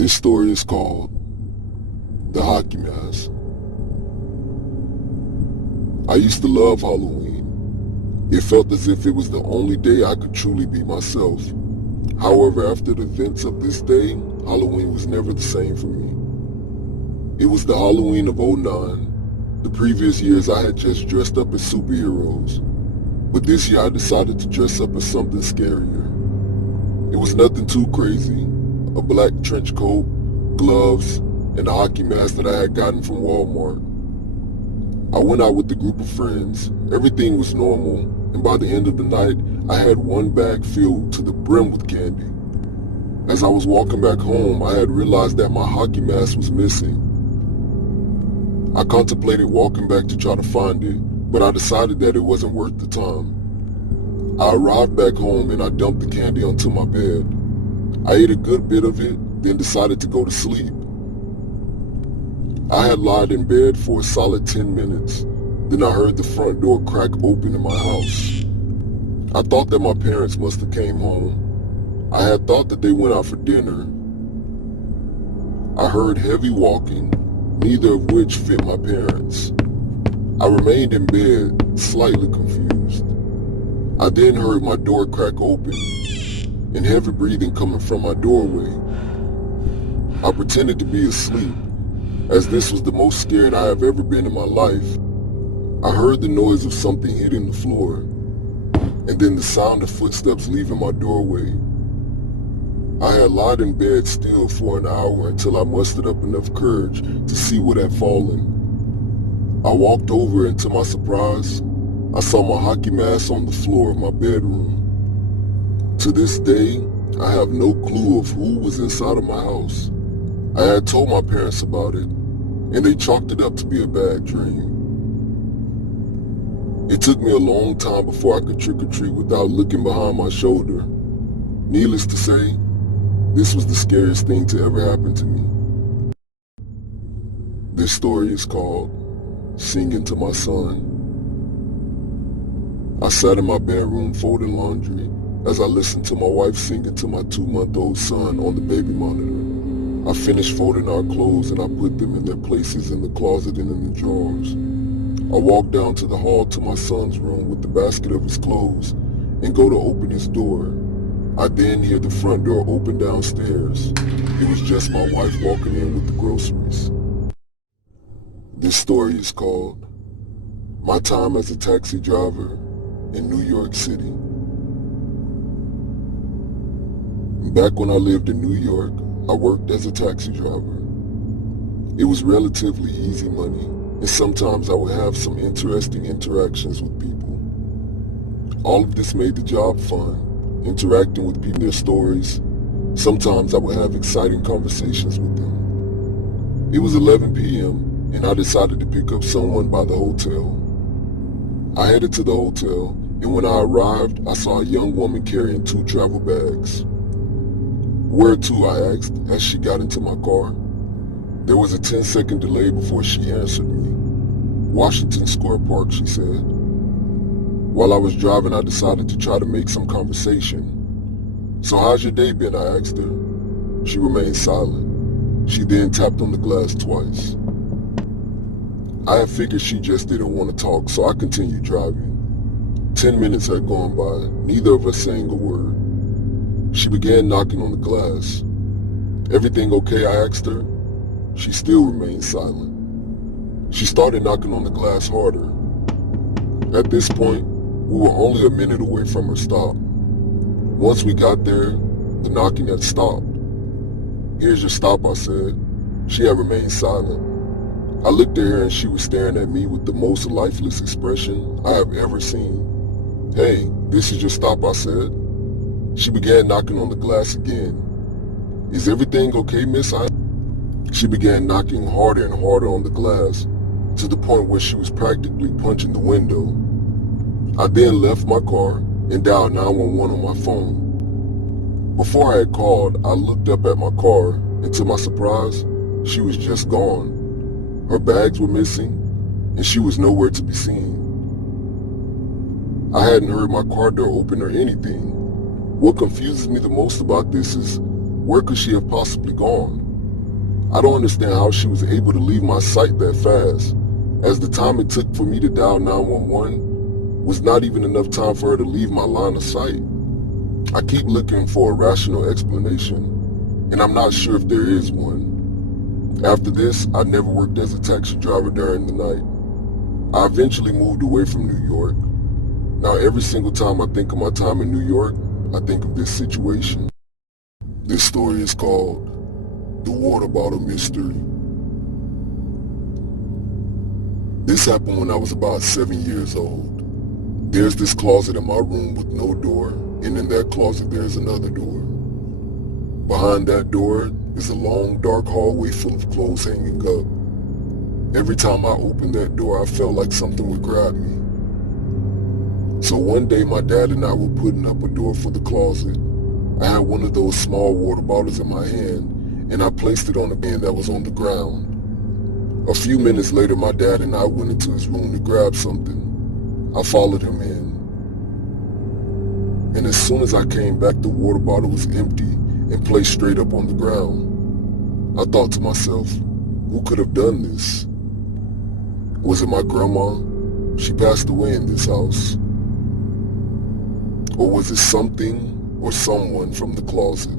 This story is called The Hockey Mask. I used to love Halloween. It felt as if it was the only day I could truly be myself. However, after the events of this day, Halloween was never the same for me. It was the Halloween of '09. The previous years I had just dressed up as superheroes, but this year I decided to dress up as something scarier. It was nothing too crazy. A black trench coat, gloves, and a hockey mask that I had gotten from Walmart. I went out with a group of friends. Everything was normal, and by the end of the night, I had one bag filled to the brim with candy. As I was walking back home, I had realized that my hockey mask was missing. I contemplated walking back to try to find it, but I decided that it wasn't worth the time. I arrived back home and I dumped the candy onto my bed. I ate a good bit of it, then decided to go to sleep. I had lied in bed for a solid 10 minutes. Then I heard the front door crack open in my house. I thought that my parents must have came home. I had thought that they went out for dinner. I heard heavy walking, neither of which fit my parents. I remained in bed, slightly confused. I then heard my door crack open and heavy breathing coming from my doorway. I pretended to be asleep, as this was the most scared I have ever been in my life. I heard the noise of something hitting the floor, and then the sound of footsteps leaving my doorway. I had lied in bed still for an hour until I mustered up enough courage to see what had fallen. I walked over and to my surprise, I saw my hockey mask on the floor of my bedroom. To this day, I have no clue of who was inside of my house. I had told my parents about it, and they chalked it up to be a bad dream. It took me a long time before I could trick-or-treat without looking behind my shoulder. Needless to say, this was the scariest thing to ever happen to me. This story is called Singing to My Son. I sat in my bedroom folding laundry as I listened to my wife singing to my 2-month-old son on the baby monitor. I finished folding our clothes and I put them in their places in the closet and in the drawers. I walked down to the hall to my son's room with the basket of his clothes and go to open his door. I then hear the front door open downstairs. It was just my wife walking in with the groceries. This story is called My Time as a Taxi Driver in New York City. Back when I lived in New York, I worked as a taxi driver. It was relatively easy money, and sometimes I would have some interesting interactions with people. All of this made the job fun, interacting with people, their stories. Sometimes I would have exciting conversations with them. It was 11 p.m., and I decided to pick up someone by the hotel. I headed to the hotel, and when I arrived, I saw a young woman carrying 2 travel bags. "Where to?" I asked as she got into my car. There was a 10-second delay before she answered me. "Washington Square Park," she said. While I was driving, I decided to try to make some conversation. "So how's your day been?" I asked her. She remained silent. She then tapped on the glass twice. I had figured she just didn't want to talk, so I continued driving. 10 minutes had gone by, neither of us saying a word. She began knocking on the glass. "Everything okay?" I asked her. She still remained silent. She started knocking on the glass harder. At this point, we were only a minute away from her stop. Once we got there, the knocking had stopped. "Here's your stop," I said. She had remained silent. I looked at her and she was staring at me with the most lifeless expression I have ever seen. "Hey, this is your stop," I said. She began knocking on the glass again. "Is everything okay, miss?" She began knocking harder and harder on the glass, to the point where she was practically punching the window. I then left my car and dialed 911 on my phone. Before I had called, I looked up at my car, and to my surprise, she was just gone. Her bags were missing, and she was nowhere to be seen. I hadn't heard my car door open or anything. What confuses me the most about this is, where could she have possibly gone? I don't understand how she was able to leave my sight that fast, as the time it took for me to dial 911 was not even enough time for her to leave my line of sight. I keep looking for a rational explanation, and I'm not sure if there is one. After this, I never worked as a taxi driver during the night. I eventually moved away from New York. Now every single time I think of my time in New York, I think of this situation. This story is called The Water Bottle Mystery. This happened when I was about 7 years old. There's this closet in my room with no door, and in that closet there's another door. Behind that door is a long dark hallway full of clothes hanging up. Every time I opened that door, I felt like something would grab me. So one day my dad and I were putting up a door for the closet. I had one of those small water bottles in my hand, and I placed it on a bin that was on the ground. A few minutes later, my dad and I went into his room to grab something. I followed him in, and as soon as I came back, the water bottle was empty and placed straight up on the ground. I thought to myself, who could have done this? Was it my grandma? She passed away in this house. Or was it something or someone from the closet?